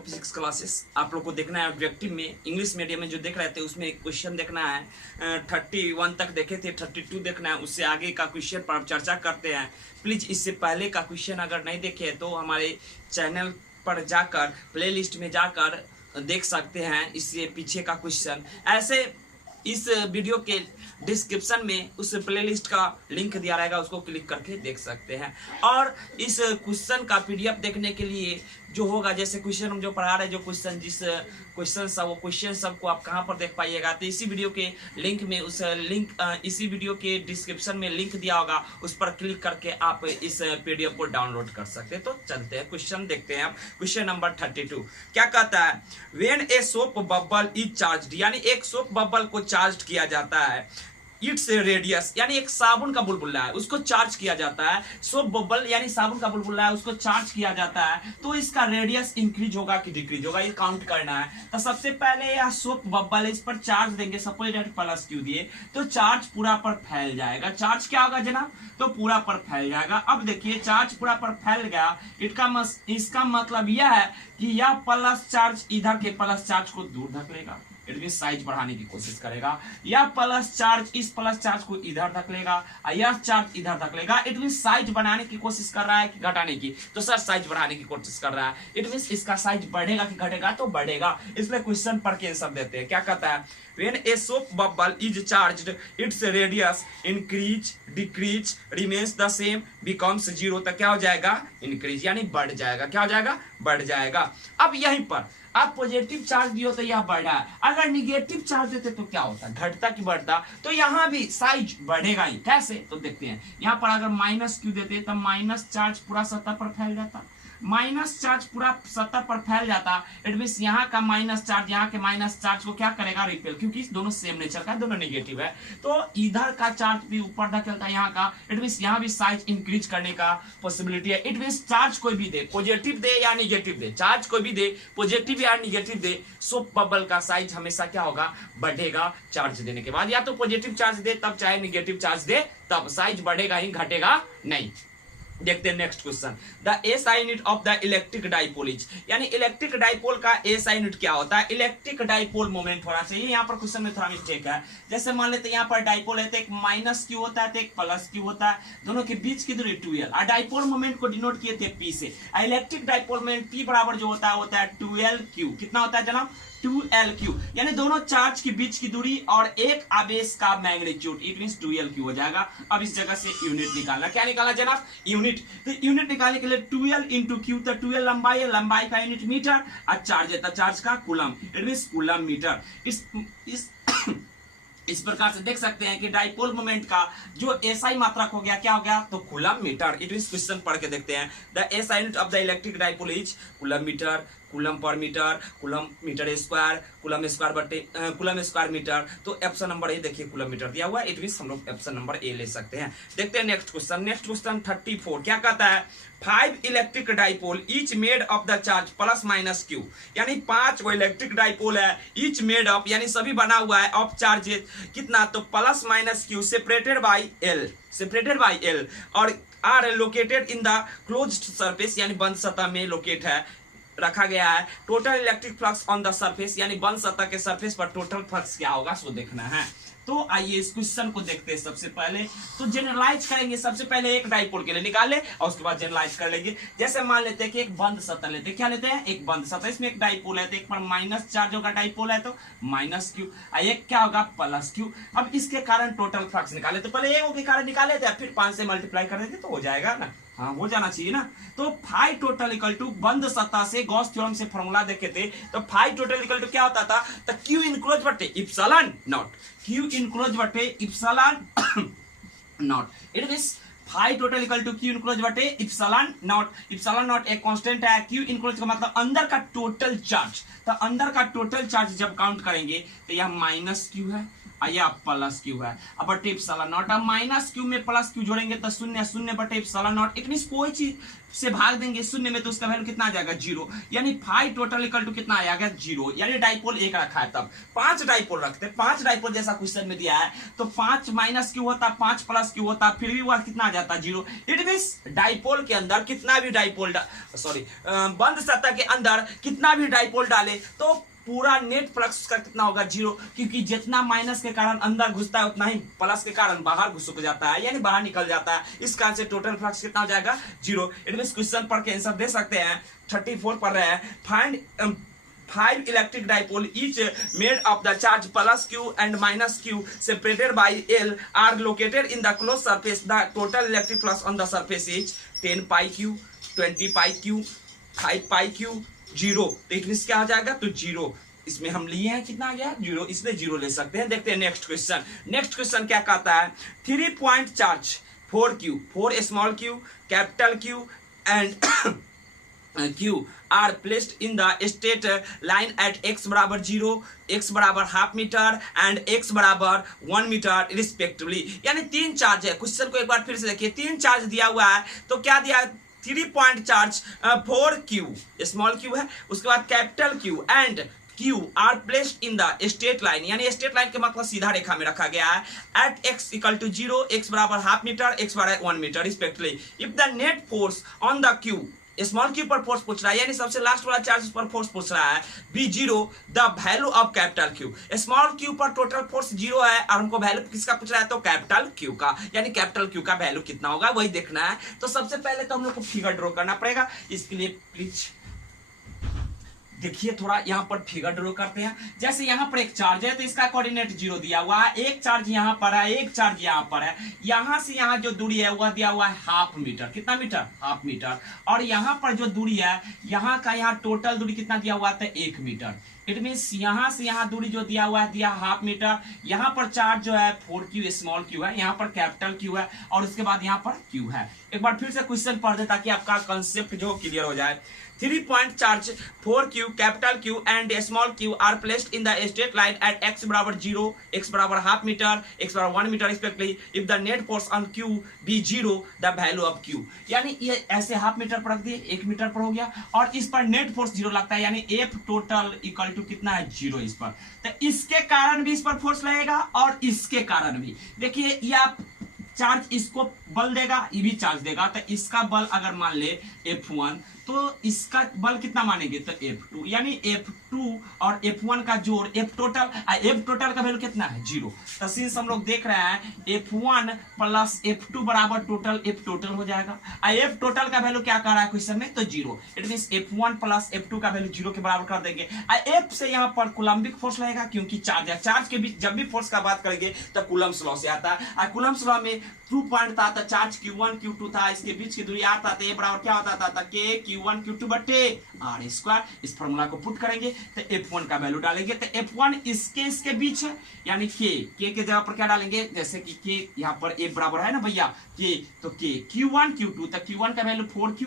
Physics classes आप लोग को देखना है ऑब्जेक्टिव में, इंग्लिश मीडियम में जो देख रहे थे उसमें एक क्वेश्चन देखना है। 31 तक देखे थे, 32 देखना है, उससे आगे का क्वेश्चन पर चर्चा करते हैं। प्लीज इससे पहले का क्वेश्चन अगर नहीं देखे तो हमारे चैनल पर जाकर प्लेलिस्ट में जाकर देख सकते हैं इससे पीछे का क्वेश्चन। ऐसे इस वीडियो के डिस्क्रिप्शन में उस प्लेलिस्ट का लिंक दिया रहेगा, उसको क्लिक करके देख सकते हैं। और इस क्वेश्चन का पीडीएफ देखने के लिए जो होगा, जैसे क्वेश्चन हम जो पढ़ा रहे हैं, जो क्वेश्चन जिस क्वेश्चन सब वो क्वेश्चन सबको आप कहां पर देख पाइएगा, तो इसी वीडियो के लिंक में उस लिंक इसी वीडियो के डिस्क्रिप्शन में लिंक दिया होगा, उस पर क्लिक करके आप इस पीडीएफ को डाउनलोड कर सकते हैं। तो चलते हैं क्वेश्चन देखते हैं। आप क्वेश्चन नंबर 32 क्या कहता है, when a soap bubble is charged, यानी एक सोप बबल को चार्ज किया जाता है, इट्स रेडियस यानी एक साबुन का बुलबुला है उसको चार्ज किया जाता है, सोप बबल यानी साबुन का बुलबुला है उसको चार्ज किया जाता है, तो इसका रेडियस इंक्रीज होगा कि डिक्रीज होगा, ये काउंट करना है। तो सबसे पहले यह सोप बबल इस पर चार्ज देंगे, सपोज दैट प्लस क्यू दिए तो चार्ज पूरा पर फैल जाएगा। चार्ज क्या होगा जनाब, तो पूरा पर फैल जाएगा। अब देखिए चार्ज पूरा पर फैल गया, इसका मतलब यह है कि यह प्लस चार्ज इधर के प्लस चार्ज को दूर धकेलेगा, इट मीन साइज बढ़ाने की कोशिश करेगा। यह प्लस चार्ज इस प्लस चार्ज को इधर धकेलेगा, यह चार्ज इधर धकेलेगा, इट मीन साइज बनाने की कोशिश कर रहा है कि घटाने की, तो सर साइज बढ़ाने की कोशिश कर रहा है, इट मीन इसका साइज बढ़ेगा कि घटेगा, तो बढ़ेगा। इसलिए क्वेश्चन पढ़ के आंसर देते हैं। क्या कहता है, when a soap bubble is charged its radius increase decrease remains the same becomes 0, तो क्या हो जाएगा, इंक्रीज यानी बढ़ जाएगा। क्या हो जाएगा, बढ़ जाएगा। अब यहीं पर आप पॉजिटिव चार्ज दियो तो यह बढ़ा है, अगर निगेटिव चार्ज देते तो क्या होता, घटता कि बढ़ता, तो यहाँ भी साइज बढ़ेगा ही। कैसे, तो देखते हैं। यहाँ पर अगर माइनस क्यू देते तो माइनस चार्ज पूरा सतह पर फैल जाता, माइनस चार्ज पूरा सतह पर फैल जाता, इट मींस यहाँ का माइनस चार्ज यहाँ के माइनस चार्ज को क्या करेगा, रिपेल, क्योंकि दोनों सेम नेचर का, दोनों नेगेटिव है, तो इधर का चार्ज भी ऊपर धकेलता है यहाँ का, इट मींस यहाँ भी साइज इंक्रीज करने का पॉसिबिलिटी है। इट मींस चार्ज कोई भी दे, पॉजिटिव दे या निगेटिव दे, चार्ज कोई भी दे, पॉजिटिव या निगेटिव दे, सोप बबल का साइज हमेशा क्या होगा, बढ़ेगा चार्ज देने के बाद। या तो पॉजिटिव चार्ज दे तब, चाहे निगेटिव चार्ज दे तब, साइज बढ़ेगा ही, घटेगा नहीं। देखते हैं next question, the SI unit of the electric dipole is, यानी इलेक्ट्रिक डाइपोल का एसआई यूनिट क्या होता है, इलेक्ट्रिक डाइपोल मोमेंट होना चाहिए। यहाँ पर क्वेश्चन में थोड़ा मिस्टेक है, जैसे मान लेते हैं यहाँ पर डाइपोल है तो एक माइनस क्यू होता है तो एक प्लस क्यू होता है, दोनों के बीच की दूरी 2l, और डाइपोल मोमेंट को डिनोट किए थे पी से। इलेक्ट्रिक डाइपोल मोमेंट पी बराबर जो होता है 2lq, कितना होता है जनाब, 2lq, यानी दोनों चार्ज के बीच की दूरी और एक आवेश का मैग्नीट्यूड, इट मींस 2lq हो जाएगा। अब इस जगह से यूनिट निकालना, क्या निकालना जनाब, यूनिट। तो यूनिट निकालने के लिए 2l इंटू क्यू, तो 2l लंबाई है, लंबाई का यूनिट मीटर, और चार्ज है, चार्ज का coulomb, it means coulomb metre. इस प्रकार से देख सकते हैं कि डाइपोल मोमेंट का जो एसआई मात्रक हो गया, क्या हो गया, तो coulomb metre. It means question पढ़ के देखते हैं, the SI unit of the electric dipole is coulomb metre, coulomb per metre, coulomb metre square, coulomb square बटे कूलम स्क्वायर मीटर। तो ऑप्शन नंबर ए देखिए कूलम मीटर दिया हुआ है, इट मींस हम लोग ऑप्शन नंबर ए ले सकते हैं। देखते हैं नेक्स्ट क्वेश्चन। नेक्स्ट क्वेश्चन 34 क्या कहता है, 5 electric dipole each made of the charge plus minus q, यानी 5 वो इलेक्ट्रिक डाइपोल है, ईच मेड ऑफ यानी सभी बना हुआ है, ऑफ चार्ज कितना, तो plus minus q, separated by l, और r located in the closed surface, यानी बंद सतह में लोकेट है, रखा गया है। Total electric flux on the surface, यानी बंद सतह के सरफेस पर टोटल फ्लक्स क्या होगा, सो देखना है। तो आइए इस क्वेश्चन को देखते हैं। सबसे पहले तो जनरलाइज करेंगे, सबसे पहले एक डाइपोल के लिए निकाले और उसके बाद जनरलाइज कर लेंगे। जैसे मान लेते हैं कि एक बंद सतह लेते हैं, क्या लेते हैं, एक बंद सतह, इसमें एक डाइपोल है तो एक पर माइनस चार्ज होगा, डाइपोल है तो माइनस क्यू, एक क्या होगा, प्लस क्यू। अब इसके कारण टोटल फ्लक्स निकाले, तो पहले एक के कारण निकाले थे, फिर 5 से मल्टीप्लाई कर देते तो हो जाएगा ना, हाँ हो जाना चाहिए ना। तो फाई टोटल इक्वल टू, बंद सतह से गॉस थ्योरम से फॉर्मूला देखे थे, तो फाई टोटल इक्वल टू क्या होता था, तो क्यू इनक्लोज बटे इप्सिलॉन नॉट, क्यू इनक्लोज बटे epsilon naught, it means phi total equal to Q enclose बटे इप्सिलॉन नॉट। इप्सिलॉन नॉट एक कांस्टेंट है, क्यू इनक्लोज का मतलब अंदर का टोटल चार्ज, तो अंदर का टोटल चार्ज जब काउंट करेंगे तो यह माइनस क्यू है, यह प्लस क्यू है। अब बटे एप्सिलॉन नॉट, अब माइनस क्यू में प्लस क्यू जोड़ेंगे तो शून्य, शून्य बटे एप्सिलॉन नॉट। इट मींस कोई चीज से भाग देंगे शून्य में तो उसका वैल्यू कितना आ जाएगा 0, यानी फाई टोटल इक्वल टू कितना आ जाएगा 0, यानी डाइपोल एक रखा है तब 5 डाइपोल रखते, 5 डाइपोल जैसा क्वेश्चन में दिया है तो 5 माइनस क्यू होता, 5 प्लस क्यू होता, फिर भी वह कितना आ जाता 0। इट मींस डाइपोल के अंदर कितना भी डाइपोल बंद सतह के अंदर कितना भी डाइपोल डाले तो पूरा नेट फ्लक्स का कितना होगा 0, क्योंकि जितना माइनस के कारण अंदर घुसता है उतना ही प्लस के कारण बाहर घुस जाता है, यानी बाहर निकल जाता है। इस कारण से टोटल फ्लक्स कितना हो जाएगा 0। इट मींस क्वेश्चन पढ़ के आंसर दे सकते हैं। 34 पढ़ रहे हैं, find 5 electric dipole each made of the charge plus q and minus q separated by L are located in the closed surface. The total electric flux on the surface is 10 pi q, 20 pi q, 5 pi q, 0। तो it means क्या हो जाएगा तो 0। इसमें हम लिए हैं कितना आ गया 0, इसलिए 0 ले सकते हैं। देखते हैं नेक्स्ट क्वेश्चन। नेक्स्ट क्वेश्चन क्या कहता है, 3 point charge 4q, 4 small q, capital q and Q are placed in the straight line at x बराबर 0, x बराबर हाफ मीटर एंड x बराबर 1 मीटर रिस्पेक्टिवली। यानी 3 चार्ज है। क्वेश्चन को एक बार फिर से देखिए, 3 चार्ज दिया हुआ है तो क्या दिया है 3 point charge 4q small q है, उसके बाद capital Q and Q are placed in the straight line, यानी स्ट्रेट लाइन के मतलब सीधा रेखा में रखा गया है at x equal to 0, x बराबर हाफ मीटर, x बराबर 1 metre respectively. If the net force on the Q small Q पर फोर्स पूछ रहा है, यानी सबसे लास्ट वाला चार्ज पर फोर्स पूछ रहा है, be 0 the value of capital Q. Small Q पर टोटल फोर्स 0 है और हमको वैल्यू किसका पूछ रहा है तो कैपिटल क्यू का, यानी कैपिटल क्यू का वैल्यू कितना होगा वही देखना है। तो सबसे पहले तो हम लोग को फिगर ड्रॉ करना पड़ेगा। इसके लिए प्लीज देखिए थोड़ा यहाँ पर फिगर ड्रॉ करते हैं। जैसे यहाँ पर एक चार्ज है तो इसका कोऑर्डिनेट 0 दिया हुआ है, एक चार्ज यहाँ पर है, एक चार्ज यहाँ पर है। यहाँ से यहाँ जो दूरी है वह दिया हुआ है हाफ मीटर, कितना मीटर हाफ मीटर, और यहाँ पर जो दूरी है यहाँ का यहाँ टोटल दूरी कितना दिया हुआ था 1 मीटर। इट मीन्स यहाँ से यहाँ दूरी जो दिया हुआ है दिया हाफ मीटर। यहाँ पर चार्ज जो है 4q स्मॉल q है, यहाँ पर कैपिटल q है और उसके बाद यहाँ पर q है। एक बार फिर से क्वेश्चन पढ़ दे ताकि आपका कंसेप्ट जो क्लियर हो जाए। 3 point charge 4q capital Q and small q are placed in the straight line at x बराबर 0, x बराबर हाफ मीटर, x बराबर 1 metre respectively. If the net force on Q be 0 the value of Q, यानी ये ऐसे half metre पर रख दिए 1 metre पर हो गया और इस पर नेट फोर्स 0 लगता है, यानी F टोटल इक्वल टू कितना है 0 इस पर। तो इसके कारण भी इस पर फोर्स लगेगा और इसके कारण भी। देखिए ये आप चार्ज इसको बल देगा, ये भी चार्ज देगा, तो इसका बल अगर मान ले F1 तो इसका बल कितना मानेंगे तो F2, यानी F2 और F1 का जोड़ F टोटल का वैल्यू कितना है 0। तो सिंस हम लोग देख रहे हैं F1 प्लस F2 बराबर टोटल F टोटल हो जाएगा। F टोटल का वैल्यू क्या कर रहा है क्वेश्चन में तो 0। It means F1 plus F2 का वैल्यू 0 के बराबर कर देंगे। F से यहाँ पर कूलम्बिक फोर्स लगेगा क्योंकि चार्ज है, चार्ज के बीच जब भी फोर्स का बात करेंगे तो कूलम्ब्स लॉ से आता है। कूलम्ब्स लॉ में 2 पॉइंट था, चार्ज Q1 Q2 था, इसके बीच की दूरी r था, तो ये बराबर क्या होता था K Q1 Q2 बटे r स्क्वायर। इस फॉर्मूला को पुट करेंगे तो F1 का वैल्यू डालेंगे तो F1 इसके बीच है, यानी K के जगह पर क्या डालेंगे, जैसे कि K यहाँ पर A बराबर है ना भैया K, तो K Q1 Q2, तो Q1 का वैल्यू 4Q,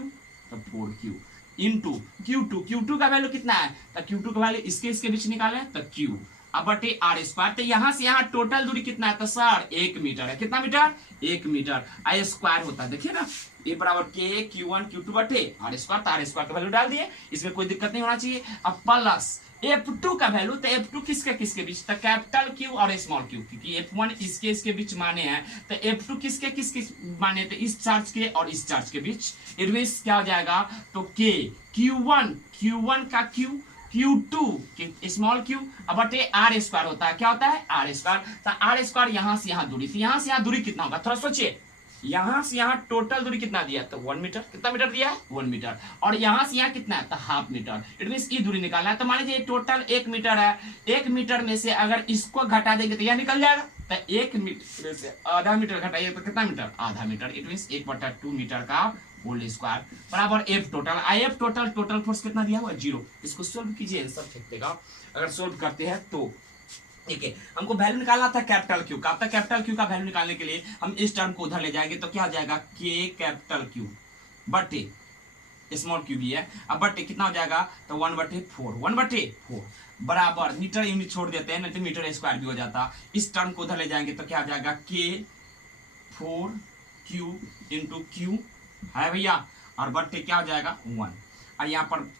तो 4Q इंटू Q2 का वैल्यू कितना है तो Q2 का वैल्यू इसके बीच निकाले तो Q अब बटे आर स्क्वायर। तो यहाँ से यहाँ टोटल दूरी कितना है तो सर 1 मीटर है, कितना मीटर 1 मीटर। आई स्क्वायर होता है देखिए ना, ए बराबर के Q1 Q2 बटे आर स्क्वायर, तो आर स्क्वायर का वैल्यू डाल दिए, इसमें कोई दिक्कत नहीं होना चाहिए। अब प्लस F2 का वैल्यू, तो F2 किसके बीच तो कैपिटल Q और स्मॉल Q, क्योंकि F1 इसके बीच माने हैं तो F2 किसके माने तो इस चार्ज के और इस चार्ज के बीच। इट मींस क्या हो जाएगा तो K Q1 का Q Q2 स्मॉल Q अब बटे आर स्क्वायर होता है, क्या होता है आर स्क्वायर। तो आर स्क्वायर यहाँ से यहाँ दूरी थी, यहाँ से यहाँ दूरी कितना होगा थोड़ा सोचिए, यहाँ से यहाँ टोटल दूरी कितना दिया तो 1 मीटर, कितना मीटर दिया है 1 मीटर, और यहाँ से यहाँ कितना है तो हाफ मीटर। इट मींस ये दूरी निकालना है। तो मान लीजिए टोटल 1 मीटर है, 1 मीटर में से अगर इसको घटा देंगे तो यह निकल जाएगा, तो 1 मीटर में से आधा मीटर घटाइए तो कितना मीटर आधा मीटर। इट मींस 1/2 मीटर का होल स्क्वायर बराबर F टोटल। टोटल फोर्स कितना दिया हुआ 0। इसको सोल्व कीजिए, आंसर ठीक देगा अगर सोल्व करते हैं तो। ठीक है, हमको वैल्यू निकालना था कैपिटल Q का। अब तक कैपिटल Q का वैल्यू निकालने के लिए हम इस टर्म को उधर ले जाएंगे तो क्या हो जाएगा K कैपिटल Q बटे स्मॉल Q भी है, अब बटे कितना हो जाएगा तो 1/4 बराबर मीटर यूनिट छोड़ देते हैं, नहीं तो मीटर स्क्वायर भी हो जाता। इस टर्म को उधर ले जाएंगे तो क्या हो जाएगा, K4Q इंटू Q है भैया, और बट्टे क्या हो जाएगा 1। और यहाँ पर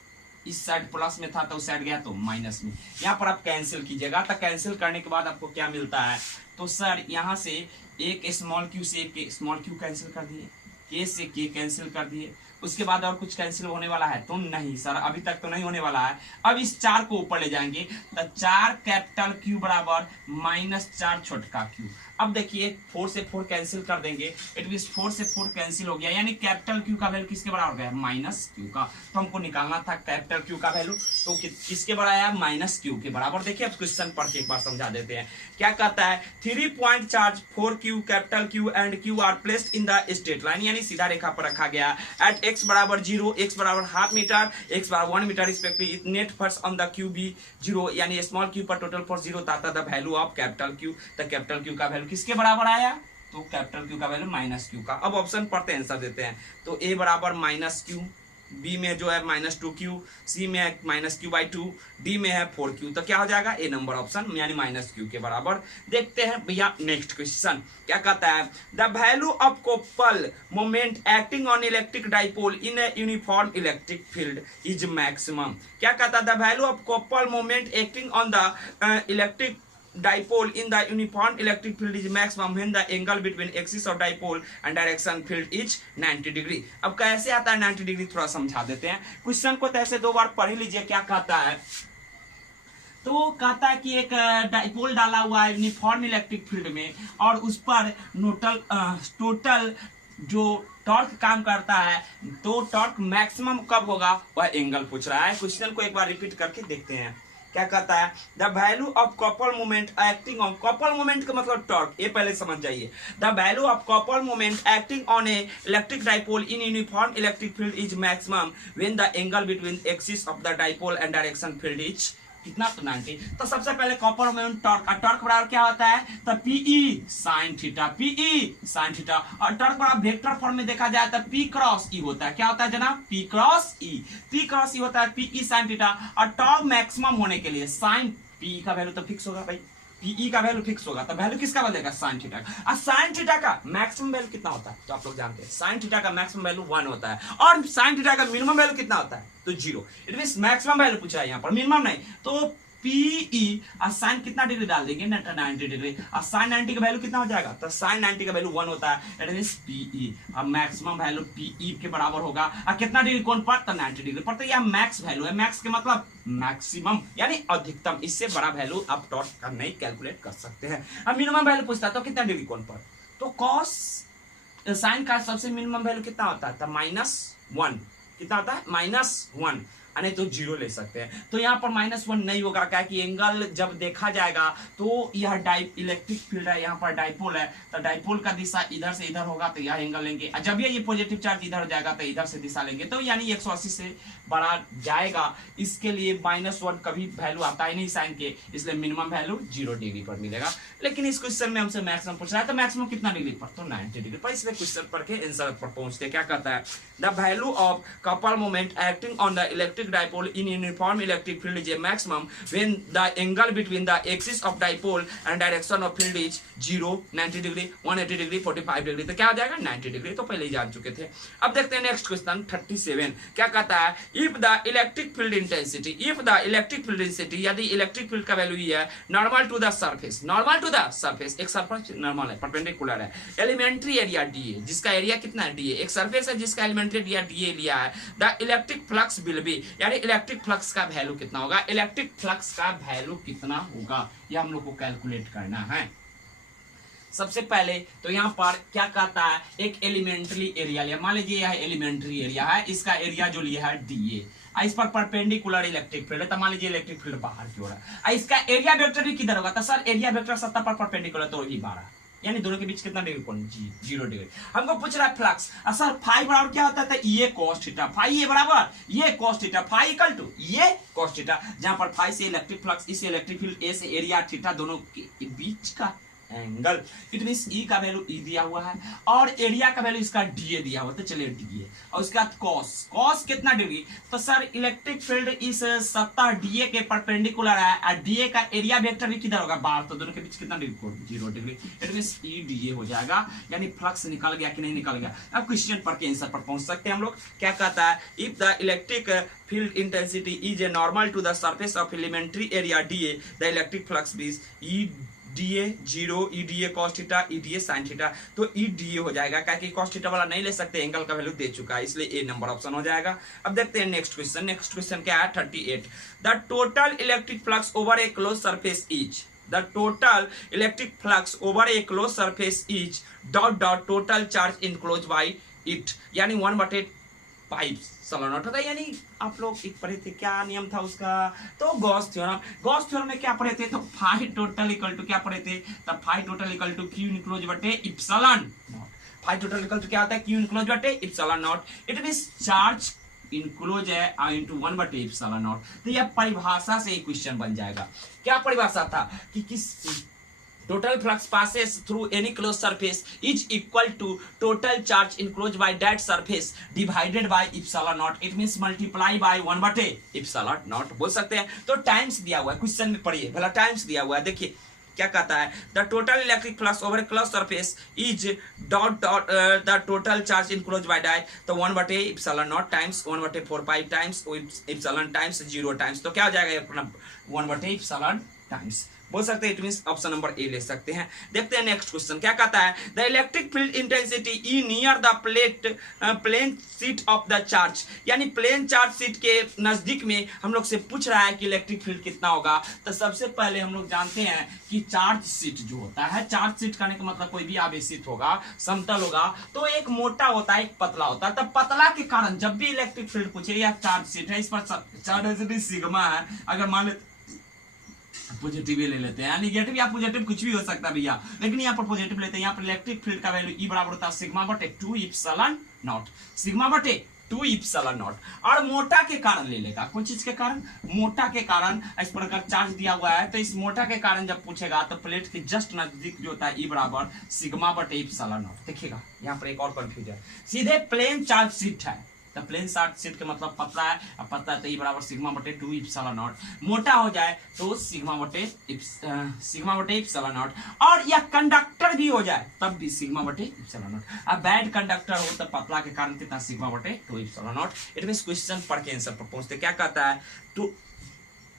इस साइड प्लस में था तो उस साइड गया तो माइनस में। यहाँ पर आप कैंसिल कीजिएगा, तो कैंसिल करने के बाद आपको क्या मिलता है, तो सर यहाँ से एक स्मॉल क्यू से एक स्मॉल क्यू कैंसिल कर दिए, के से के कैंसिल कर दिए, उसके बाद और कुछ कैंसिल होने वाला है तो नहीं सर, अभी तक तो नहीं होने वाला है। अब इस 4 को ऊपर ले जाएंगे तो 4 कैपिटल क्यू बराबर -4 छोटका क्यू। अब देखिए 4 से 4 कैंसिल कर देंगे, इट मींस 4 से 4 कैंसिल हो गया, यानी कैपिटल क्यू का वैल्यू किसके बराबर गया, -q का। तो हमको निकालना था कैपिटल क्यू का वैल्यू, तो किसके बराबर आया, -q के बराबर। देखिए अब क्वेश्चन पढ़ के एक बार समझा देते हैं। क्या कहता है, 3 point charge 4q capital Q and Q R placed in the straight line, यानी सीधा रेखा पर रखा गया एट x बराबर 0, x बराबर ½ मीटर, x बराबर 1 metre respectively. Net force on the Q भी 0, यानी स्मॉल क्यू पर टोटल फोर्स 0 था। The value of capital Q, the capital Q का वैल्यू किसके बराबर आया, तो कैपिटल क्यू का वैल्यू -q का। अब ऑप्शन पढ़ते हैं, आंसर देते हैं। तो a बराबर -q, b में जो है -2q, c में है -q/2, d में है 4q। तो क्या हो जाएगा, ए नंबर ऑप्शन, यानी -q के बराबर। देखते हैं भैया नेक्स्ट क्वेश्चन क्या कहता है, द वैल्यू ऑफ कोपल moment acting on electric dipole in a uniform electric field is maximum. क्या कहता है, द वैल्यू ऑफ कोपल moment acting on the electric dipole in the uniform electric field is maximum when the angle between axis of dipole and direction field is 90 degree. अब कैसे आता है 90 degree, थोड़ा समझा देते हैं। क्वेश्चन को तो ऐसे 2 बार पढ़ लीजिए। क्या कहता है, तो कहता है कि एक डाइपोल डाला हुआ है यूनिफॉर्म इलेक्ट्रिक फील्ड में, और उस पर टोटल जो टॉर्क काम करता है, तो टॉर्क मैक्सिमम कब होगा, वह एंगल पूछ रहा है। क्वेश्चन को एक बार रिपीट करके देखते हैं। क्या कहता है, the value of couple moment acting on, couple moment का मतलब टॉर्क, ये पहले समझ जाइए। The value of couple moment acting on a electric dipole in uniform electric field is maximum when the angle between axis of the dipole and direction field is कितना, तो 90। तो सबसे पहले कॉपर मोमेंट टॉर्क, और torque बराबर क्या होता है, तो PE sine theta, PE sine theta. और टॉर्क बराबर वेक्टर फॉर्म में देखा जाए तो पी क्रॉस ई होता है। क्या होता है जनाब, पी क्रॉस ई, पी क्रॉस ई होता है पीई साइन थीटा। और टॉर्क मैक्सिमम होने के लिए साइन पी का वैल्यू तो फिक्स होगा भाई, पीई का वैल्यू फिक्स होगा, तो वैल्यू किसका बदलेगा, साइन थीटा का। और साइन थीटा का मैक्सिमम वैल्यू कितना होता है, तो आप लोग जानते हैं साइन थीटा का मैक्सिमम वैल्यू 1 होता है, और साइन थीटा का मिनिमम वैल्यू कितना होता है, तो 0। इट मींस मैक्सिमम वैल्यू पूछा है यहाँ पर, मिनिमम नहीं। तो पीई और साइन कितना डिग्री डाल देंगे, 90 डिग्री, और साइन 90 का वैल्यू कितना हो जाएगा, तो साइन 90 का वैल्यू 1 होता है। इट मींस पीई, और मैक्सिमम वैल्यू पीई के बराबर होगा। और कितना डिग्री कोण पर, तो 90 डिग्री पर। तो यह मैक्स वैल्यू है, मैक्स के मतलब मैक्सिमम यानी अधिकतम, इससे बड़ा वैल्यू आप टॉर्क का नहीं कैलकुलेट कर सकते हैं। अब मिनिमम वैल्यू पूछता है तो कितना डिग्री कोण पर, तो कॉस साइन का सबसे मिनिमम वैल्यू कितना होता है, तो -1, कितना होता है, -1, नहीं तो 0 ले सकते हैं। तो यहाँ पर -1 नहीं होगा, क्या कि एंगल जब देखा जाएगा तो यह इलेक्ट्रिक फील्ड है, यहाँ पर डाइपोल है, तो डाइपोल का दिशा इधर से इधर होगा, तो यह एंगल लेंगे। जब ये पॉजिटिव चार्ज इधर जाएगा तो इधर से दिशा लेंगे, तो यानी 180 से बढ़ा जाएगा। इसके लिए -1 कभी वैल्यू आता ही नहीं साइन के, इसलिए मिनिमम वैल्यू 0 डिग्री पर मिलेगा। लेकिन इस क्वेश्चन में हमसे मैक्सिमम पूछ रहा है, तो मैक्सिमम कितना डिग्री पर, तो 90 डिग्री पर। इसलिए क्वेश्चन पढ़ के आंसर पर पहुंचते। क्या कहता है, the value of couple moment acting on the electric dipole in uniform electric field is a maximum when the angle between the axis of dipole and direction of field is 0, 90 degree, 180 degree, 45 degree. तो क्या हो जाएगा, 90 degree. तो पहले ही जान चुके थे। अब देखते हैं नेक्स्ट क्वेश्चन 37। क्या कहता है, if the electric field intensity, if the electric field intensity, यदि इलेक्ट्रिक फील्ड का वैल्यू ये है normal to the surface, normal to the surface, एक सरफेस नॉर्मल है, परपेंडिकुलर है, एलिमेंट्री एरिया डीए, जिसका एरिया कितना है, डीए, एक सरफेस है जिसका एलिमेंट्री एरिया डीए लिया है। The electric flux will be, यानी इलेक्ट्रिक फ्लक्स का वैल्यू कितना होगा, इलेक्ट्रिक फ्लक्स का वैल्यू कितना होगा, यह हम लोग को कैलकुलेट करना है। सबसे पहले तो यहाँ पर क्या कहता है, एक एलिमेंट्री एरिया लिया, मान लीजिए यह एलिमेंट्री एरिया है, इसका एरिया जो लिया है डीए, इस पर परपेंडिकुलर इलेक्ट्रिक फील्ड है, तो मान लीजिए इलेक्ट्रिक फील्ड बाहर की ओर है। इसका एरिया वेक्टर भी किधर होगा, तो सर एरिया वेक्टर सत्ता पर परपेंडिकुलर, तो ये 12, यानी दोनों के बीच कितना डिग्री कोण, 0 डिग्री। हमको पूछ रहा है फ्लक्स, सर फाई बराबर क्या होता है, ये cos थीटा, फाई ये बराबर ये cos theta, phi equal to ये cos थीटा, जहां पर फाई से इलेक्ट्रिक फ्लक्स, इस इलेक्ट्रिक फील्ड ए से एरिया थीटा दोनों के बीच का एंगल। इट मीन ई का वैल्यू ई दिया हुआ है और एरिया का वैल्यू इसका डीए दिया हुआ है, तो चलिए डीए और उसके बाद कॉस, कॉस कितना डिग्री, तो सर इलेक्ट्रिक फील्ड इस सतह डीए के परपेंडिकुलर है और डीए का एरिया वेक्टर भी किधर होगा, बाहर, तो दोनों के बीच कितना degree, 0 degree. It mean E DA हो जाएगा, यानी फ्लक्स निकल गया कि नहीं निकल गया। अब क्वेश्चन पर के आंसर पर पहुंच सकते हैं हम लोग। क्या कहता है, if the electric field intensity is a normal to the surface of elementary area dA, the electric flux is E dA 0, E dA cos theta, E dA sin theta, तो E dA हो जाएगा, क्योंकि cos theta वाला नहीं ले सकते, angle का value दे चुका है, इसलिए ए नंबर ऑप्शन हो जाएगा। अब देखते हैं नेक्स्ट क्वेश्चन। नेक्स्ट क्वेश्चन क्या है, 38। The total electric flux over A close surface is, the total electric flux over a closed surface is dot dot total charge enclosed by it, यानी 1/5 सोलोनॉट होता है। यानी आप लोग एक पढ़े थे, क्या नियम था उसका, तो गॉस थ्योरम। गॉस थ्योरम में क्या पढ़े थे, तो फाई टोटल इक्वल टू क्या पढ़े थे, तो phi total equal to Q enclose बटे epsilon naught. Phi total equal to क्या होता है, क्यू इनक्लोज बटे epsilon naught. It means charge enclose है इंटू 1/इप्सिलॉन नॉट। तो यह परिभाषा से एक क्वेश्चन बन जाएगा। क्या परिभाषा था कि किस total flux passes through any closed surface is equal to total charge enclosed by that surface divided by epsilon naught, it means multiply by 1/epsilon naught बोल सकते हैं। तो टाइम्स दिया हुआ है, क्वेश्चन में पढ़िए भला, टाइम्स दिया हुआ है। देखिए क्या कहता है, the total electric flux over close surface is dot dot the total charge enclose by die, तो 1/इप्सिलॉन naught times 1/4 times epsilon times 0 times, तो क्या हो जाएगा अपना 1/इप्सिलॉन टाइम्स बोल सकते हैं। इट मींस ऑप्शन नंबर ए ले सकते हैं। देखते हैं नेक्स्ट क्वेश्चन क्या कहता है, the electric field intensity E near the plane sheet of the charge, यानी प्लेन चार्ज शीट के नजदीक में हम लोग से पूछ रहा है कि इलेक्ट्रिक फील्ड कितना होगा। तो सबसे पहले हम लोग जानते हैं कि चार्ज शीट जो होता है, चार्ज शीट करने का मतलब कोई भी आवेशित होगा, समतल होगा, तो एक मोटा होता है एक पतला होता है। तो पतला के कारण जब भी इलेक्ट्रिक फील्ड पूछे, या चार्ज शीट है, इस पर चार्ज डेंसिटी सिग्मा है, अगर मान लेते पॉजिटिव ले लेते हैं, नेगेटिव या पॉजिटिव कुछ भी हो सकता है भैया, लेकिन यहाँ पर पॉजिटिव लेते हैं। यहाँ पर इलेक्ट्रिक फील्ड का वैल्यू ई बराबर होता है सिग्मा बटे 2 इप्सिलॉन नॉट, सिग्मा बटे 2 इप्सिलॉन नॉट। और मोटा के कारण ले लेगा, कोई चीज के कारण, मोटा के कारण इस पर अगर चार्ज दिया हुआ है, तो इस मोटा के कारण जब पूछेगा तो प्लेट के जस्ट नजदीक जो होता है ई बराबर सिग्मा बटे इप्सिलॉन नॉट। देखिएगा यहाँ पर एक और कंफ्यूजन है, सीधे प्लेन चार्ज शीट है, तो प्लेन चार्ज शीट का मतलब पतला है, अब पतला है तो ई बराबर सिग्मा बटे 2 इप्सिलॉन नॉट। मोटा हो जाए तो सिग्मा बटे इप्सिलॉन नॉट, और या कंडक्टर भी हो जाए तब भी सिग्मा बटे इप्सिलॉन नॉट। अब बैड कंडक्टर हो तो पतला के कारण कितना, सिग्मा बटे 2 epsilon naught. It means question पढ़ के आंसर पर पहुंचते। क्या कहता है, टू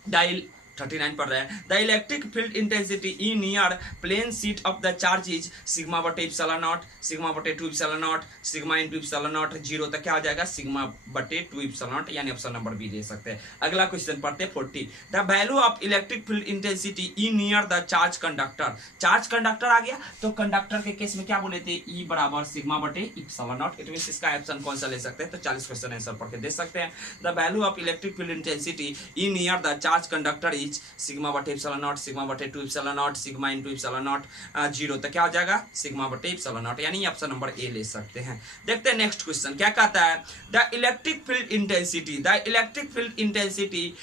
डायल 39 पढ़ रहे हैं, the electric field intensity E near plane sheet of the charge is sigma बटे इप्सिलॉन नॉट, सिग्मा बटे 2 epsilon naught, sigma into epsilon naught 0, तो क्या हो जाएगा सिग्मा बटे 2 इप्सिलॉन नॉट, यानी ऑप्शन नंबर बी ले सकते हैं। अगला क्वेश्चन पढ़ते हैं 40, the value of electric field intensity E near the charge conductor. Charge conductor आ गया, तो कंडक्टर के केस में क्या बोले थे, ई बराबर सिग्मा बटे इप्सिलॉन नॉट। इट मींस इसका ऑप्शन कौन सा ले सकते हैं, तो 40 क्वेश्चन आंसर पढ़ के दे सकते हैं। The value of electric field intensity E near the charge conductor is sigma बटे इप्सिलॉन नॉट, सिग्मा बटे 2 epsilon naught, sigma into epsilon naught 0, तो क्या हो जाएगा सिग्मा बटे इप्सिलॉन नॉट, यानी ऑप्शन नंबर ए ले सकते हैं। देखते हैं नेक्स्ट क्वेश्चन क्या कहता है, the electric field intensity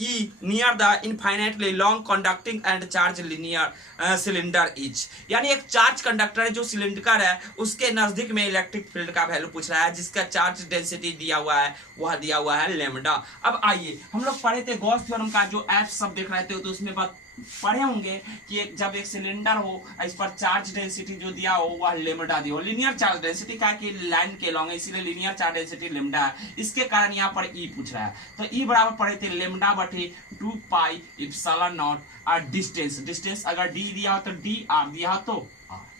E near the infinitely long conducting and charge linear cylinder each, यानी एक चार्ज कंडक्टर है जो सिलेंडर है, उसके नजदीक में इलेक्ट्रिक फील्ड का वैल्यू पूछ रहा है, जिसका चार्ज डेंसिटी दिया हुआ है, वह दिया हुआ है लैम्डा। अब आइए हम लोग पढ़े थे गॉस थ्योरम का जो एफ सब देख रहे थे, तो उसमें पढ़े होंगे कि जब एक सिलेंडर हो, इस पर चार्ज डेंसिटी जो दिया हो वह लेमडा दिया हो, लीनियर चार्ज डेंसिटी का कि लाइन के लॉन्ग है, इसीलिए लीनियर चार्ज डेंसिटी लेमडा है, इसके कारण यहाँ पर ई पूछ रहा है। तो ई बराबर पढ़े थे लेमडा बटे 2 पाई इप्सिलॉन नॉट, और डिस्टेंस अगर डी दिया हो तो डी, आर दिया हो तो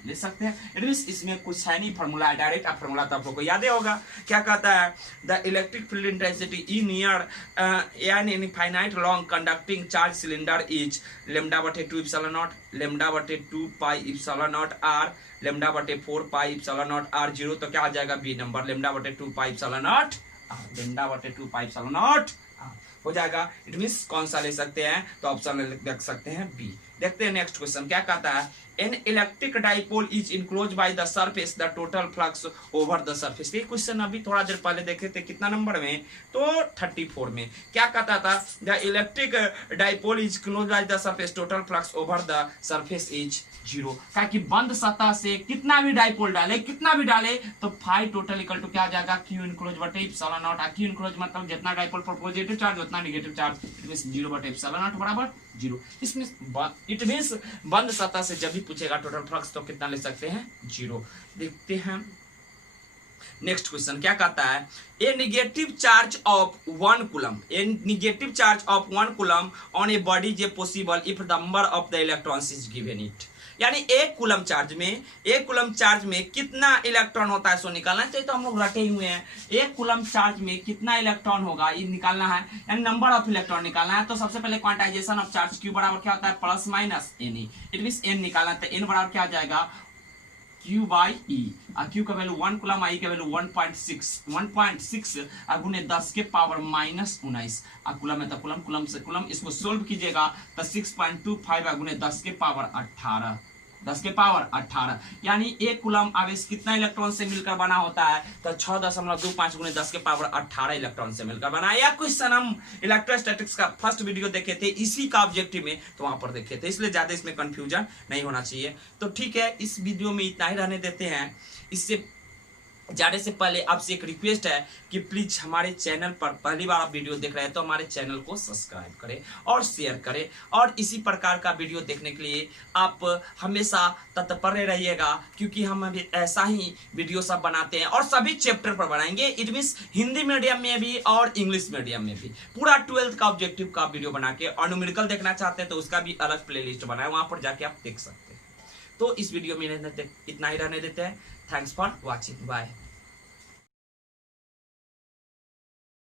ले सकते हैं। इट मींस इसमें कुछ है नहीं, फॉर्मूला है डायरेक्ट, अब फॉर्मूला तो आप लोग को याद होगा। क्या कहता है, the electric field intensity E near an infinite long conducting charge cylinder is lambda बटे 2 इप्सिलॉन नॉट, लेमडा बटे 2 पाई इप्सिलॉन नॉट आर, लेमडा बटे 4 पाई इप्सिलॉन नॉट आर 0, तो क्या आ जाएगा बी नंबर, लेमडा बटे 2 पाई इप्सिलॉन नॉट आर, लेमडा बटे 2 पाई epsilon not हो जाएगा। इट मींस कौन सा ले सकते हैं, तो ऑप्शन रख सकते हैं बी। देखते हैं नेक्स्ट क्वेश्चन क्या कहता है, an electric dipole is enclose by the surface the total flux over the surface. ये क्वेश्चन अभी थोड़ा देर पहले देखे थे, कितना नंबर में, तो 34 में। क्या कहता था, the electric dipole is enclose by the surface total flux over the surface is zero. क्या कि बंद सतह से कितना भी डाइपोल डाले तो फाई टोटल इक्वल टू क्या आ जाएगा, क्यू इनक्लोज बटे एप्सिलॉन नॉट। क्यू इनक्लोज मतलब जितना डाइपोल पर पॉजिटिव चार्ज उतना negative charge, it means zero बटे एप्सिलॉन नॉट बराबर जीरो। इसमें इट मींस बंद सतह से जब भी पूछेगा टोटल फ्लक्स तो कितना ले सकते हैं, जीरो। देखते हैं नेक्स्ट क्वेश्चन क्या कहता है, a negative charge of 1 coulomb, a negative charge of 1 coulomb on a body is possible if the number of the electrons is given it. यानी एक कूलम चार्ज में कितना इलेक्ट्रॉन होता है सो निकालना चाहिए। तो हम लोग रटे हुए हैं, एक कूलम चार्ज में कितना इलेक्ट्रॉन होगा ये निकालना है, यानी नंबर ऑफ इलेक्ट्रॉन निकालना है। तो सबसे पहले क्वांटाइजेशन ऑफ चार्ज क्यू बराबर क्या होता है, plus minus N E, it means N निकालना है। तो एन बराबर क्या आ जाएगा, Q बाई ई। Q का वैल्यू 1 कूलम, I का वैल्यू 1.6 गुने 10 के पावर माइनस 19 कूलम है तो कूलम से कूलम, इसको सोल्व कीजिएगा तो 6.25 गुने 10 के पावर 18, यानी एक कूलम आवेश कितना इलेक्ट्रॉन से मिलकर बना होता है, तो 6.25 गुने 10 के पावर 18 इलेक्ट्रॉन से मिलकर बना। या क्वेश्चन हम इलेक्ट्रोस्टैटिक्स का फर्स्ट वीडियो देखे थे इसी का ऑब्जेक्टिव में, तो वहां पर देखे थे, इसलिए ज्यादा इसमें कंफ्यूजन नहीं होना चाहिए। तो ठीक है, इस वीडियो में इतना ही रहने देते हैं। इससे जाने से पहले आपसे एक रिक्वेस्ट है कि प्लीज हमारे चैनल पर पहली बार आप वीडियो देख रहे हैं तो हमारे चैनल को सब्सक्राइब करें और शेयर करें, और इसी प्रकार का वीडियो देखने के लिए आप हमेशा तत्पर रहिएगा, क्योंकि हम अभी ऐसा ही वीडियो सब बनाते हैं और सभी चैप्टर पर बनाएंगे। इट मींस हिंदी मीडियम में भी और इंग्लिश मीडियम में भी पूरा 12th का ऑब्जेक्टिव का वीडियो बना के, और न्यूमेरिकल देखना चाहते हैं तो उसका भी अलग प्लेलिस्ट बनाए, वहां पर जाके आप देख सकते हैं। तो इस वीडियो में इतना ही रहने देते हैं। Thanks for watching, bye.